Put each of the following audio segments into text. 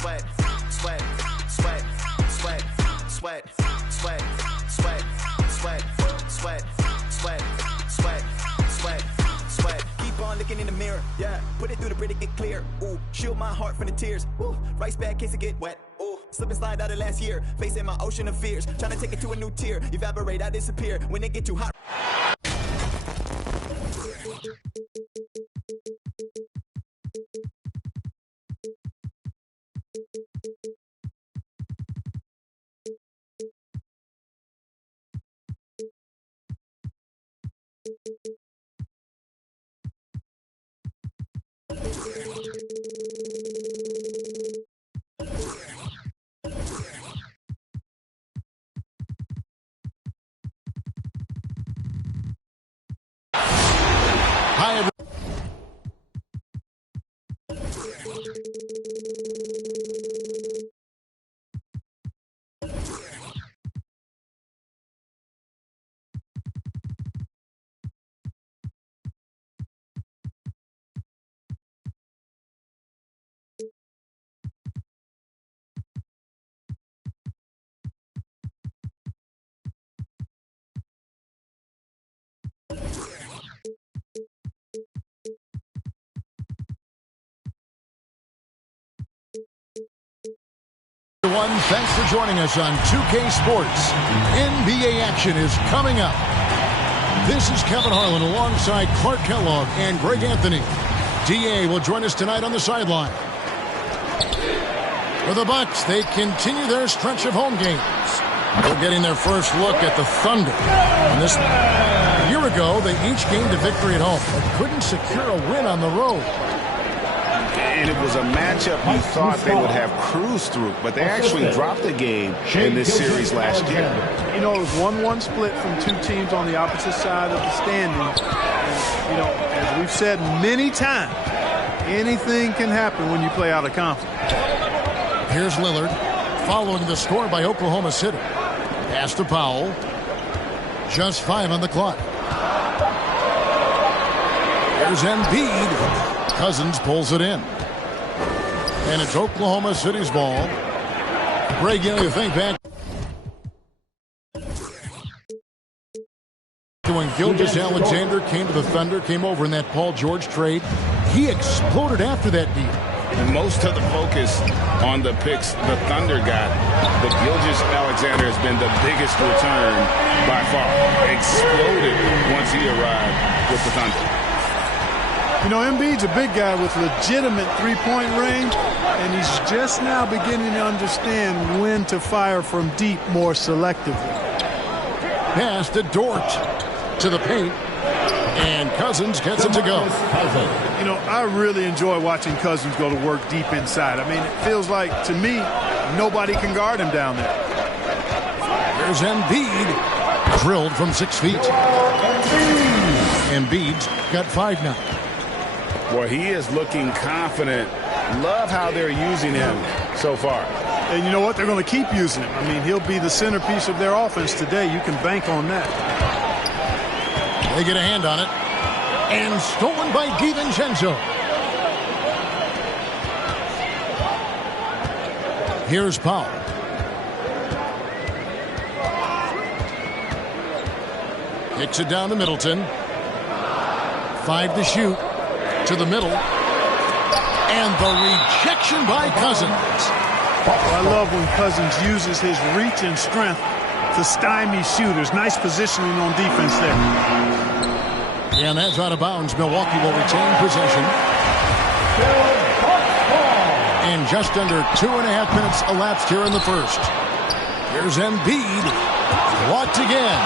sweat, sweat, sweat, sweat, sweat, sweat, sweat, sweat, sweat, sweat, sweat, sweat, sweat. Keep on looking in the mirror, yeah. Put it through the Brita, get clear. Ooh, shield my heart from the tears. Ooh, rice bag case it get wet. Ooh, slip and slide out of last year. Facing my ocean of fears, trying to take it to a new tier. Evaporate, I disappear when it get too hot. Hi, everyone. Thanks for joining us on 2K Sports. NBA action is coming up. This is Kevin Harlan alongside Clark Kellogg and Greg Anthony. DA will join us tonight on the sideline. For the Bucks, they continue their stretch of home games. They're getting their first look at the Thunder. And this a year ago, they each gained a victory at home, but couldn't secure a win on the road. And it was a matchup you thought they would have cruised through, but they actually dropped the game in this series last year. You know, it was 1-1 split from two teams on the opposite side of the standings. And, you know, as we've said many times, anything can happen when you play out of conference. Here's Lillard, following the score by Oklahoma City. Pass to Powell. Just 5 on the clock. Here's Embiid. Cousins pulls it in. And it's Oklahoma City's ball. Greg, you know, you think back to when Gilgeous-Alexander came to the Thunder, came over in that Paul George trade. He exploded after that deal. And most of the focus on the picks the Thunder got, but Gilgeous-Alexander has been the biggest return by far. Exploded once he arrived with the Thunder. You know, Embiid's a big guy with legitimate three-point range, and he's just now beginning to understand when to fire from deep more selectively. Pass to Dort to the paint, and Cousins gets it to go. You know, I really enjoy watching Cousins go to work deep inside. I mean, it feels like, to me, nobody can guard him down there. There's Embiid, drilled from 6 feet. Embiid's got 5 now. Boy, he is looking confident. Love how they're using him so far. And you know what? They're going to keep using him. I mean, he'll be the centerpiece of their offense today. You can bank on that. They get a hand on it. And stolen by DiVincenzo. Here's Powell. Kicks it down to Middleton. 5 to shoot. To the middle. And the rejection by Cousins. I love when Cousins uses his reach and strength to stymie shooters. Nice positioning on defense there. And that's out of bounds. Milwaukee will retain possession. And just under 2.5 minutes elapsed here in the first. Here's Embiid. Blocked again.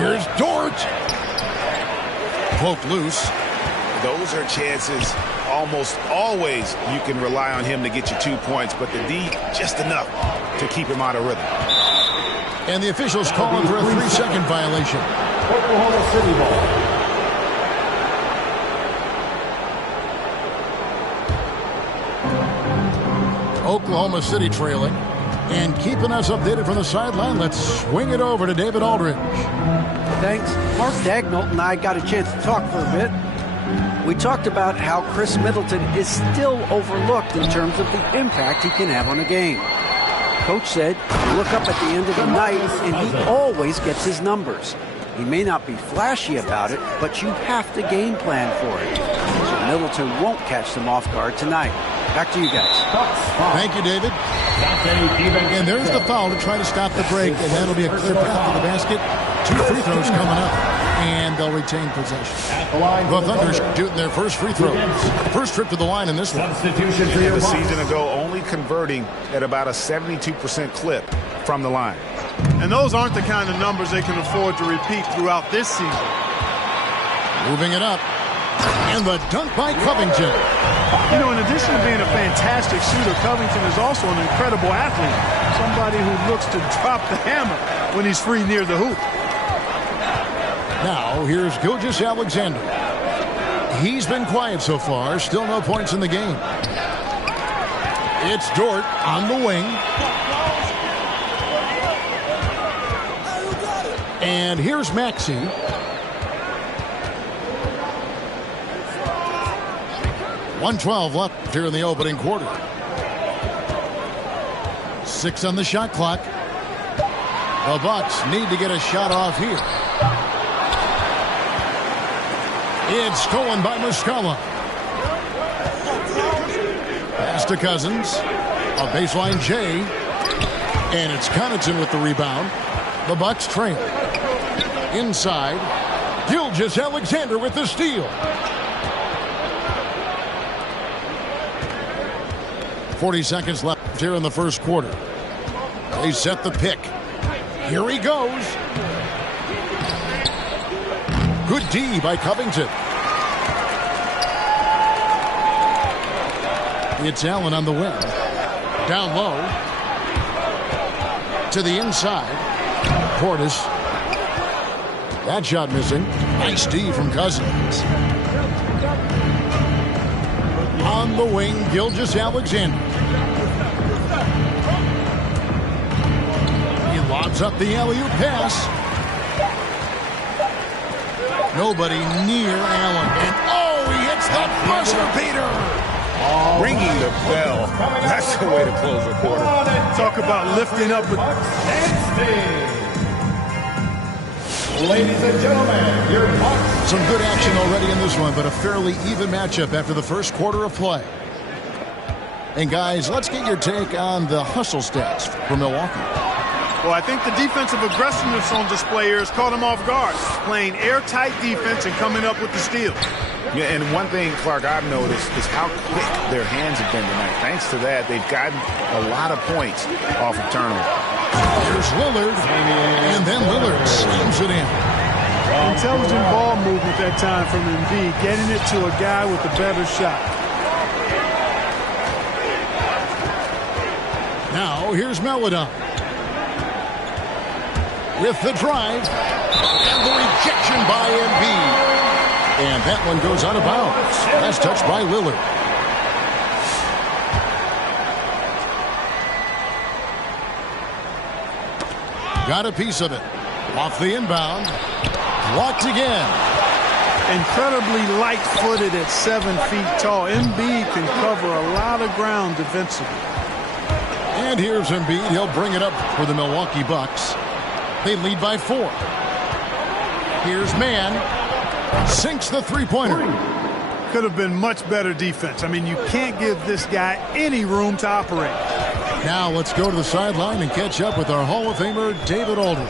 Here's Dort. Poke loose. Those are chances almost always you can rely on him to get you 2 points, but the D just enough to keep him out of rhythm. And the officials calling for a 3-second violation. Oklahoma City ball. Oklahoma City trailing. And keeping us updated from the sideline, let's swing it over to David Aldridge. Thanks. Mark Dagnall and I got a chance to talk for a bit. We talked about how Chris Middleton is still overlooked in terms of the impact he can have on a game. Coach said, you look up at the end of the night and he always gets his numbers. He may not be flashy about it, but you have to game plan for it. So Middleton won't catch them off guard tonight. Back to you guys. Thank you, David. And there's the foul to try to stop the break, and that'll be a clear path to the basket. 2 free throws coming up, and they'll retain possession. The Thunder shooting their first free throws. First trip to the line in this one. And the season ago, only converting at about a 72% clip from the line. And those aren't the kind of numbers they can afford to repeat throughout this season. Moving it up. And the dunk by Covington. You know, in addition to being a fantastic shooter, Covington is also an incredible athlete. Somebody who looks to drop the hammer when he's free near the hoop. Now, here's Gilgeous-Alexander. He's been quiet so far. Still no points in the game. It's Dort on the wing. And here's Maxey. .112 left here in the opening quarter. 6 on the shot clock. The Bucks need to get a shot off here. It's stolen by Muscala. Pass to Cousins. A baseline J. And it's Connaughton with the rebound. The Bucks trail. Inside. Gilgeous-Alexander with the steal. 40 seconds left here in the first quarter. They set the pick. Here he goes. Good D by Covington. It's Allen on the wing. Down low. To the inside. Portis. That shot missing. Nice D from Cousins. On the wing, Gilgeous-Alexander. He lobs up the alley-oop pass. Nobody near Allen. And oh, he hits the buzzer beater. Ringing the bell. That's the way to close the quarter. Talk about lifting up. Ladies and gentlemen, your Bucks. Some good action already in this one, but a fairly even matchup after the first quarter of play. And guys, let's get your take on the hustle stats for Milwaukee. Well, I think the defensive aggressiveness on display here has caught them off guard. Playing airtight defense and coming up with the steal. Yeah, and one thing, Clark, I've noticed is how quick their hands have been tonight. Thanks to that, they've gotten a lot of points off of turnover. Here's Lillard, and then Lillard slams it in. Intelligent ball movement that time from Embiid, getting it to a guy with a better shot. Now, here's Maledon. With the drive, and the rejection by Embiid. And that one goes out of bounds. Last touch by Lillard. Got a piece of it. Off the inbound. Blocked again. Incredibly light-footed at 7 feet tall. Embiid can cover a lot of ground defensively. And here's Embiid. He'll bring it up for the Milwaukee Bucks. They lead by 4. Here's Mann. Sinks the three-pointer. Could have been much better defense. I mean, you can't give this guy any room to operate. Now let's go to the sideline and catch up with our Hall of Famer, David Aldridge.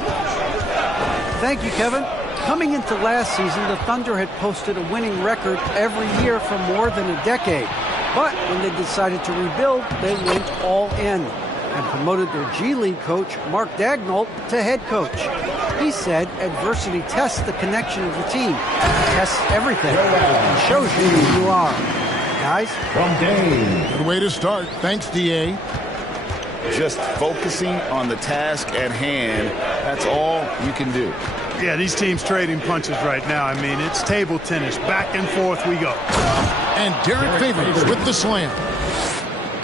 Thank you, Kevin. Coming into last season, the Thunder had posted a winning record every year for more than a decade. But when they decided to rebuild, they went all in and promoted their G League coach, Mark Daigneault, to head coach. He said adversity tests the connection of the team, tests everything, and shows you who you are. Guys? From Dave. Good way to start. Thanks, D.A. Just focusing on the task at hand, that's all you can do. Yeah, these teams trading punches right now. I mean, it's table tennis. Back and forth we go. And Derek Favors with the slam.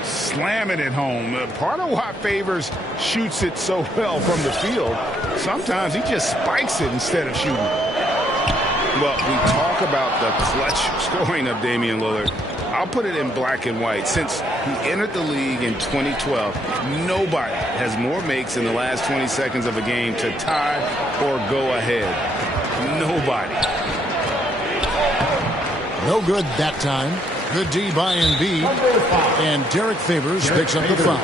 Slamming it home. Part of why Favors shoots it so well from the field, sometimes he just spikes it instead of shooting. Well, we talked talk about the clutch scoring of Damian Lillard. I'll put it in black and white. Since he entered the league in 2012, nobody has more makes in the last 20 seconds of a game to tie or go ahead. Nobody. No good that time. Good D by Embiid. And Derek Favors picks up the foul.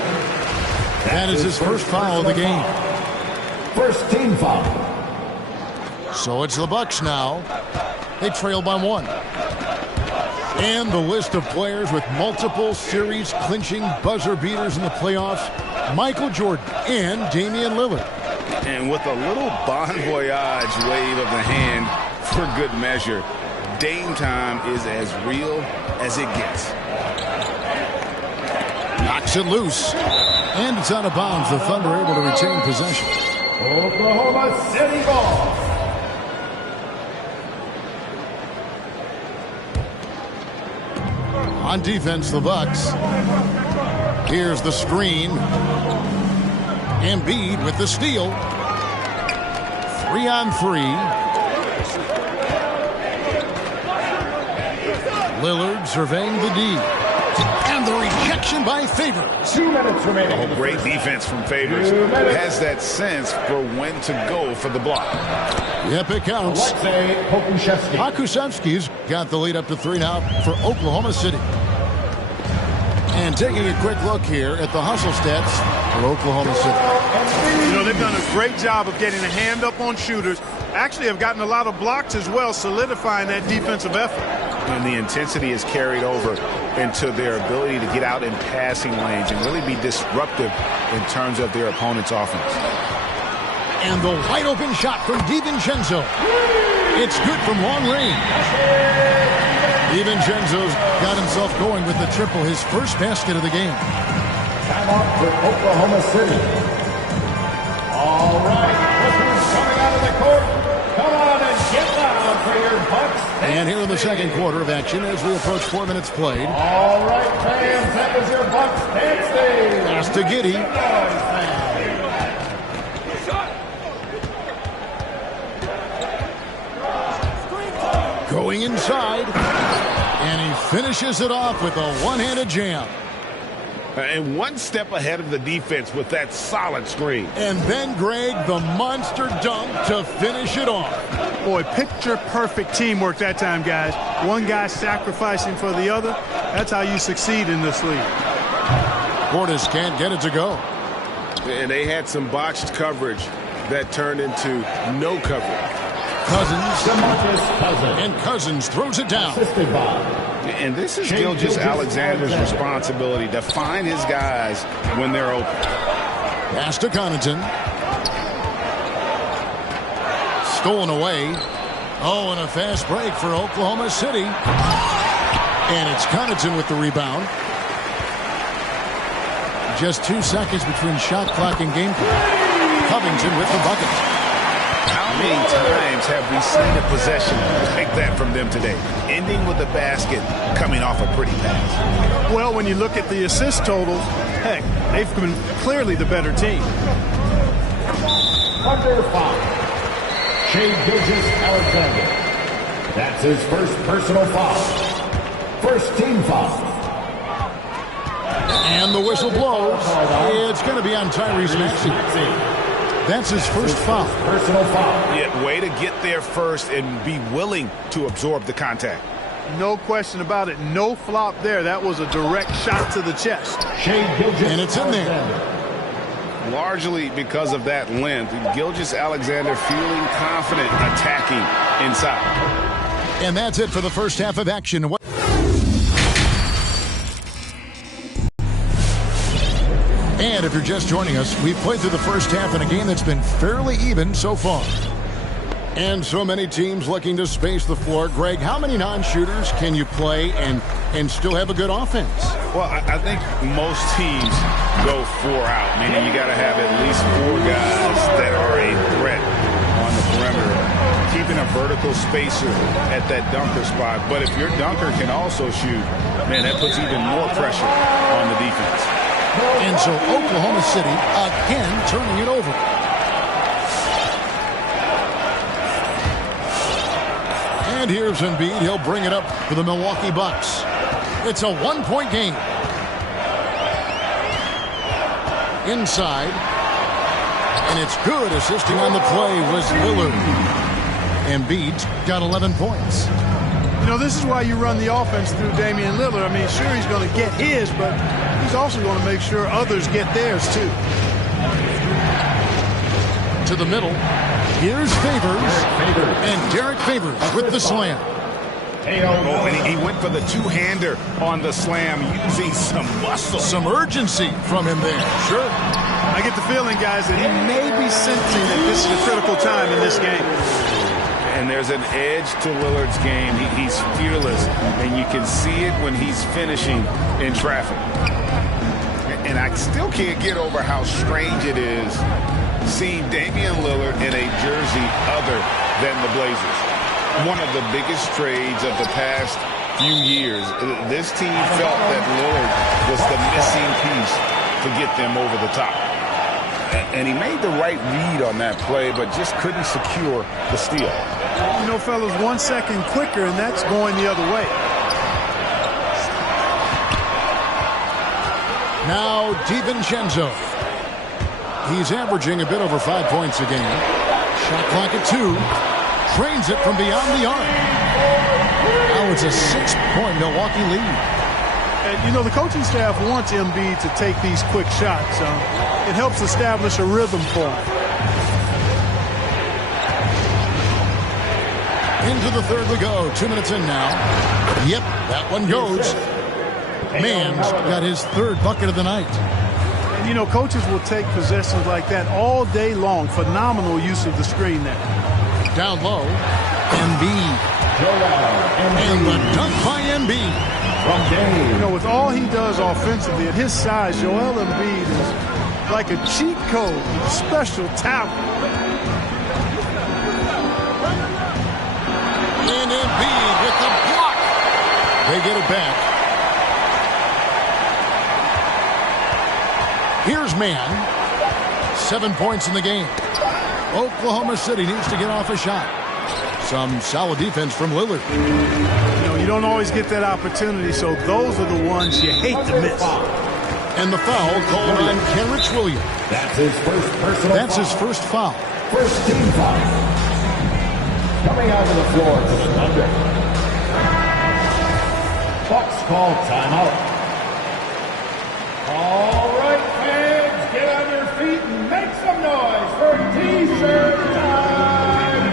That is his first foul of the game. First team foul. So it's the Bucks now. They trail by 1. And the list of players with multiple series-clinching buzzer beaters in the playoffs: Michael Jordan and Damian Lillard. And with a little bon voyage wave of the hand for good measure, Dame time is as real as it gets. Knocks it loose. And it's out of bounds. The Thunder are able to retain possession. Oklahoma City ball. On defense, the Bucks. Here's the screen. Embiid with the steal. 3-on-3. Lillard surveying the D. And the rejection by Favors. 2 minutes remaining. Oh, great defense from Favors. Has that sense for when to go for the block. Yep, it counts. Alexei Pokusevski. Pokusevski's got the lead up to 3 now for Oklahoma City. And taking a quick look here at the hustle stats for Oklahoma City. You know, they've done a great job of getting a hand up on shooters. Actually have gotten a lot of blocks as well, solidifying that defensive effort. And the intensity is carried over into their ability to get out in passing lanes and really be disruptive in terms of their opponent's offense. And the wide open shot from DiVincenzo. It's good from long range. DiVincenzo's got himself going with the triple, his first basket of the game. Timeout for Oklahoma City. All right, Clippers coming out of the court. Come on and get down for your Bucks. And here in the second quarter of action as we approach 4 minutes played. All right, fans, that was your Bucks dance day. Pass to Giddey. Going inside. And he finishes it off with a one-handed jam. And one step ahead of the defense with that solid screen. And then, Greg, the monster dunk to finish it off. Boy, picture-perfect teamwork that time, guys. One guy sacrificing for the other. That's how you succeed in this league. Portis can't get it to go. And they had some botched coverage that turned into no coverage. Cousins. Cousins. And Cousins throws it down. Assisted by. And this is Gilgeous-Alexander's responsibility to find his guys when they're open. Pass to Connaughton. Stolen away. Oh, and a fast break for Oklahoma City. And it's Connaughton with the rebound. Just 2 seconds between shot clock and game clock. Covington with the bucket. How many times have we seen a possession like that from them today? Ending with the basket, coming off a pretty pass. Well, when you look at the assist totals, heck, they've been clearly the better team. Under foul. Shai Gilgeous-Alexander. That's his first personal foul. First team foul. And the whistle blows. It's going to be on Tyrese Maxey. That's his first foul. Personal foul. Yeah, way to get there first and be willing to absorb the contact. No question about it. No flop there. That was a direct shot to the chest. Shai Gilgeous-Alexander. And it's in there. Largely because of that length, Gilgeous-Alexander feeling confident attacking inside. And that's it for the first half of action. And if you're just joining us, we've played through the first half in a game that's been fairly even so far. And so many teams looking to space the floor. Greg, how many non-shooters can you play and still have a good offense? Well, I think most teams go 4 out, meaning you got to have at least 4 guys that are a threat on the perimeter, keeping a vertical spacer at that dunker spot. But if your dunker can also shoot, man, that puts even more pressure on the defense. And so Oklahoma City again turning it over. And here's Embiid. He'll bring it up for the Milwaukee Bucks. It's a one-point game. Inside. And it's good. Assisting on the play was Lillard. Embiid's got 11 points. You know, this is why you run the offense through Damian Lillard. I mean, sure, he's going to get his, but he's also going to make sure others get theirs, too. To the middle. Here's Favors. And Derek Favors with the slam. Oh, and he went for the two-hander on the slam, using some muscle. Some urgency from him there. Sure. I get the feeling, guys, that he may be sensing that this is a critical time in this game. And there's an edge to Lillard's game. He's fearless, and you can see it when he's finishing in traffic. And I still can't get over how strange it is seeing Damian Lillard in a jersey other than the Blazers. One of the biggest trades of the past few years. This team felt that Lillard was the missing piece to get them over the top. And he made the right read on that play, but just couldn't secure the steal. You know, fellas, 1 second quicker, and that's going the other way. Now DiVincenzo. He's averaging a bit over 5 points a game. Shot clock at 2. Trains it from beyond the arc. Now it's a 6-point Milwaukee lead. And, you know, the coaching staff wants Embiid to take these quick shots. It helps establish a rhythm for him. Into the third we go. 2 minutes in now. Yep, that one goes. Mann's got his third bucket of the night. And, you know, coaches will take possessions like that all day long. Phenomenal use of the screen there. Down low. Embiid. And the dunk by Embiid. You know, with all he does offensively, at his size, Joel Embiid is like a cheat code, special talent. And Embiid with the block. They get it back. Here's Mann. 7 points in the game. Oklahoma City needs to get off a shot. Some solid defense from Lillard. You know, you don't always get that opportunity, so those are the ones you hate to miss. And the foul called on Kenrich Williams. That's his first personal That's his first foul. First team foul. Coming out of the floor to the Thunder. Bucks call timeout. All right, fans, get on your feet and make some noise for T-shirt time.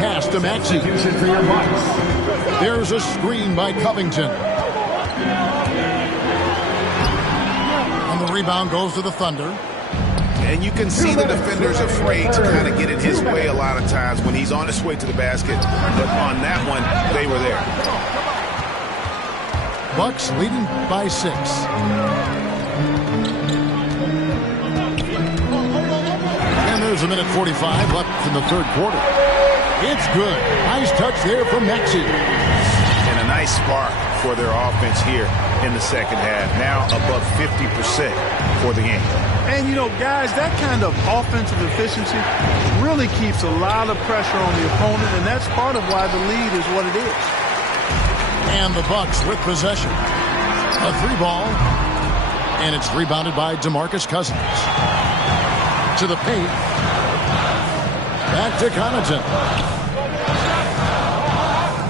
Pass to Maxey. Substitution for your Bucks. There's a screen by Covington. And the rebound goes to the Thunder. And you can see the defender's afraid to kind of get in his way a lot of times when he's on his way to the basket. But on that one, they were there. Bucks leading by 6. And there's a minute 45 left in the third quarter. It's good. Nice touch there from Maxey. And a nice spark for their offense here in the second half. Now above 50% for the game. And, you know, guys, that kind of offensive efficiency really keeps a lot of pressure on the opponent, and that's part of why the lead is what it is. And the Bucks with possession. A 3-ball. And it's rebounded by DeMarcus Cousins. To the paint. Back to Connaughton.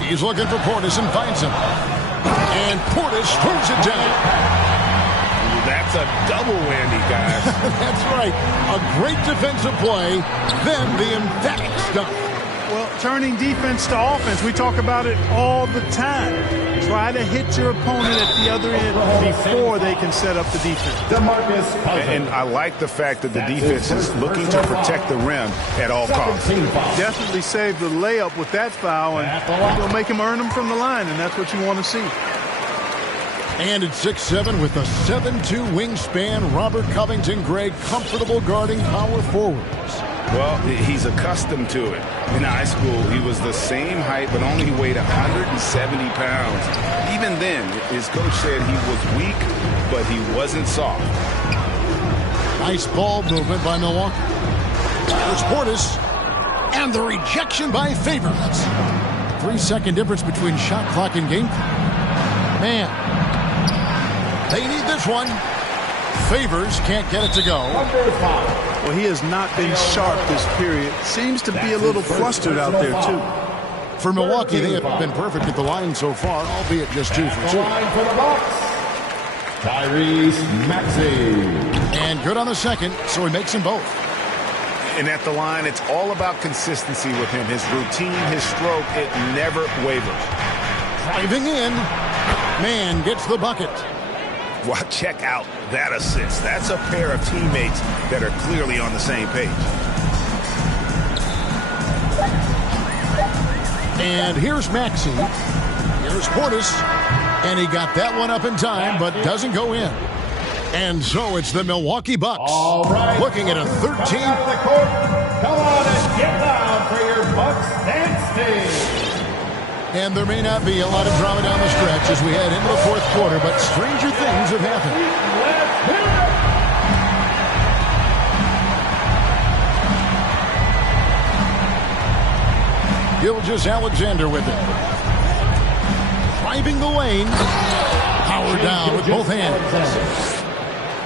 He's looking for Portis and finds him. And Portis throws it down. That's a double whammy, guys. That's right. A great defensive play, then the emphatic stuff. Well, turning defense to offense, we talk about it all the time. Try to hit your opponent at the other end before they can set up the defense. DeMarcus Cousins. And I like the fact that the defense is looking to protect the rim at all costs. Definitely saved the layup with that foul, and you'll make him earn them from the line, and that's what you want to see. And it's 6'7" with a 7'2" wingspan. Robert Covington, Greg, comfortable guarding power forwards. Well, he's accustomed to it. In high school, he was the same height, but only weighed 170 pounds. Even then, his coach said he was weak, but he wasn't soft. Nice ball movement by Milwaukee. There's Portis. And the rejection by Favors. 3-second difference between shot clock and game clock. Man, they need this one. Favors can't get it to go. Well, he has not been sharp this period. Seems to be a little flustered out there, too. For Milwaukee, they have been perfect at the line so far, albeit just 2 for 2. Line for the Bucks, Tyrese Maxey. And good on the second, so he makes them both. And at the line, it's all about consistency with him. His routine, his stroke, it never wavers. Driving in, man gets the bucket. Well, check out that assist. That's a pair of teammates that are clearly on the same page. And here's Maxey. Here's Portis. And he got that one up in time, but doesn't go in. And so it's the Milwaukee Bucks. All right. Looking at a 13. Out of the court. Come on and get down for your Bucks dance team. And there may not be a lot of drama down the stretch as we head into the fourth quarter, but stranger things have happened. Gilgeous-Alexander with it. Driving the lane. Power down with both hands.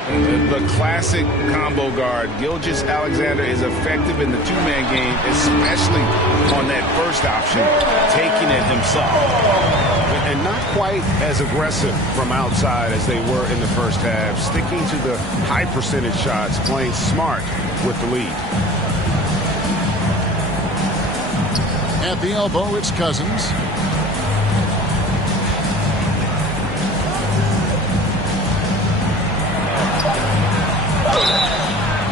The classic combo guard. Gilgeous-Alexander is effective in the two-man game, especially on that first option, taking it himself. And not quite as aggressive from outside as they were in the first half, sticking to the high percentage shots, playing smart with the lead. At the elbow, it's Cousins.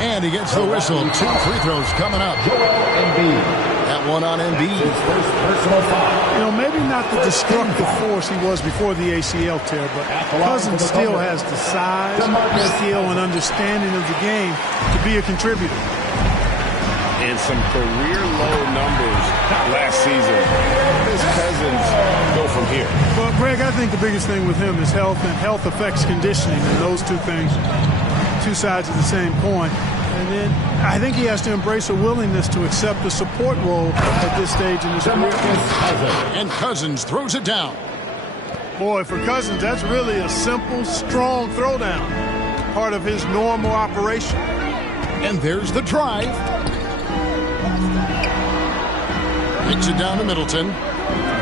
And he gets the whistle. 2 free throws coming up. That one on Embiid. His first personal foul. You know, maybe not the destructive force he was before the ACL tear, but Cousins still has the size, skill, and understanding of the game to be a contributor. And some career-low numbers last season. Where does Cousins go from here? Well, Greg, I think the biggest thing with him is health, and health affects conditioning, and those two things, two sides of the same coin. And then I think he has to embrace a willingness to accept the support role at this stage in his career. And Cousins throws it down. Boy, for Cousins, that's really a simple, strong throwdown. Part of his normal operation. And there's the drive. Kicks it down to Middleton.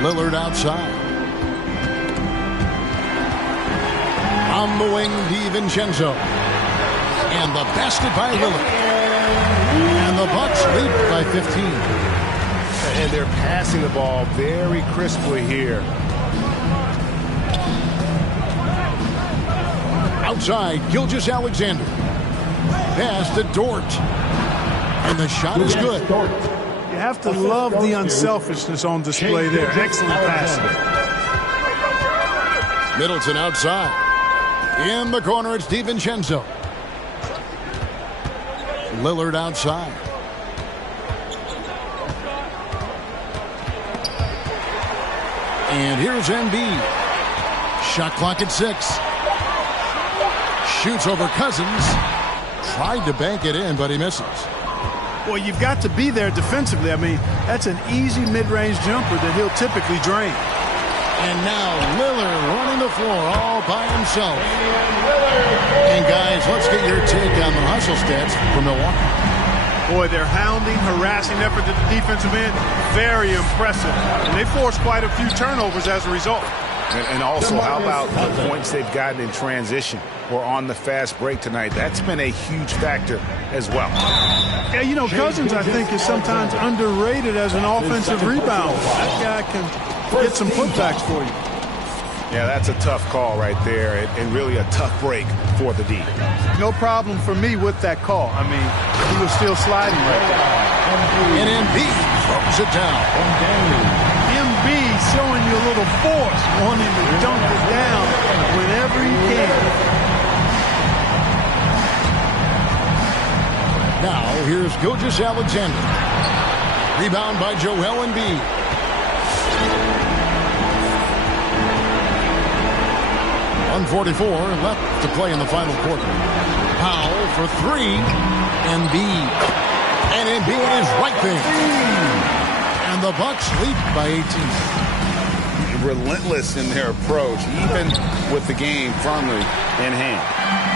Lillard outside. On the wing, DiVincenzo. And the basket by Lillard. And the Bucks lead by 15. And they're passing the ball very crisply here. Outside, Gilgeous-Alexander. Pass to Dort. And the shot is good. You have to love the unselfishness on display there. Excellent passing. Middleton outside. In the corner, it's DiVincenzo. Lillard outside. And here's Embiid. Shot clock at 6. Shoots over Cousins. Tried to bank it in, but he misses. Well, you've got to be there defensively. I mean, that's an easy mid-range jumper that he'll typically drain. And now Lillard running the floor all by himself. And guys, let's get your take on the hustle stats for Milwaukee. Boy, their hounding, harassing effort at the defensive end, very impressive. And they forced quite a few turnovers as a result. And also, how about the points they've gotten in transition or on the fast break tonight? That's been a huge factor as well. Yeah, you know, Cousins, I think, is sometimes underrated as an offensive rebounder. That guy can get some putbacks for you. Yeah, that's a tough call right there, and really a tough break for the D. No problem for me with that call. I mean, he was still sliding right there. And Embiid throws it down. Embiid showing you a little force, wanting to dunk it down whenever he can. Now, here's Gilgeous-Alexander. Rebound by Joel Embiid. .144 left to play in the final quarter. Powell for 3. Embiid. And Embiid is right there. And the Bucks lead by 18. Relentless in their approach, even with the game firmly in hand.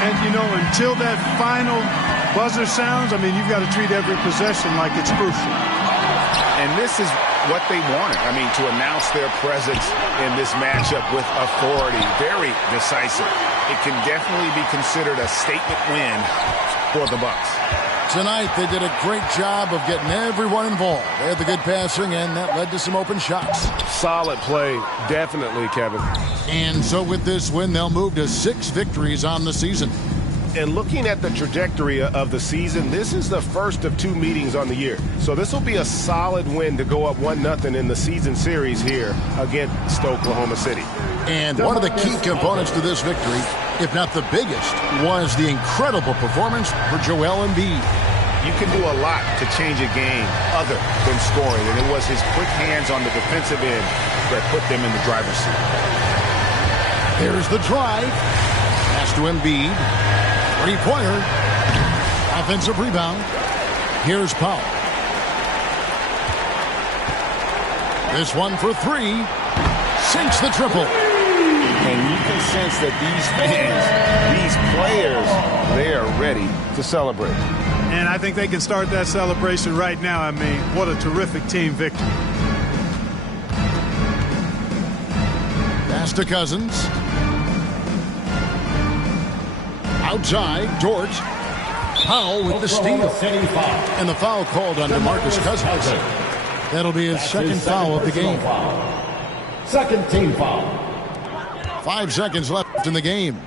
And, you know, until that final buzzer sounds, I mean, you've got to treat every possession like it's crucial. And this is what they wanted. I mean, to announce their presence in this matchup with authority, very decisive. It can definitely be considered a statement win for the Bucks. Tonight, they did a great job of getting everyone involved. They had the good passing, and that led to some open shots. Solid play, definitely, Kevin. And so with this win, they'll move to 6 victories on the season. And looking at the trajectory of the season, this is the first of 2 meetings on the year. So this will be a solid win to go up 1-0 in the season series here against Oklahoma City. And one of the key components to this victory, if not the biggest, was the incredible performance for Joel Embiid. You can do a lot to change a game other than scoring, and it was his quick hands on the defensive end that put them in the driver's seat. Here's the drive. Pass to Embiid. Three-pointer. Offensive rebound. Here's Powell. This one for 3. Sinks the triple. And you can sense that these fans, these players, they are ready to celebrate. And I think they can start that celebration right now. I mean, what a terrific team victory. Pass to Cousins. Outside, Dort. Powell with the steal. And the foul called on DeMarcus Cousins. That'll be his second foul of the game. Second team foul. 5 seconds left in the game.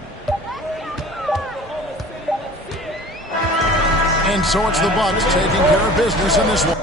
And so it's the Bucks taking care of business in this one.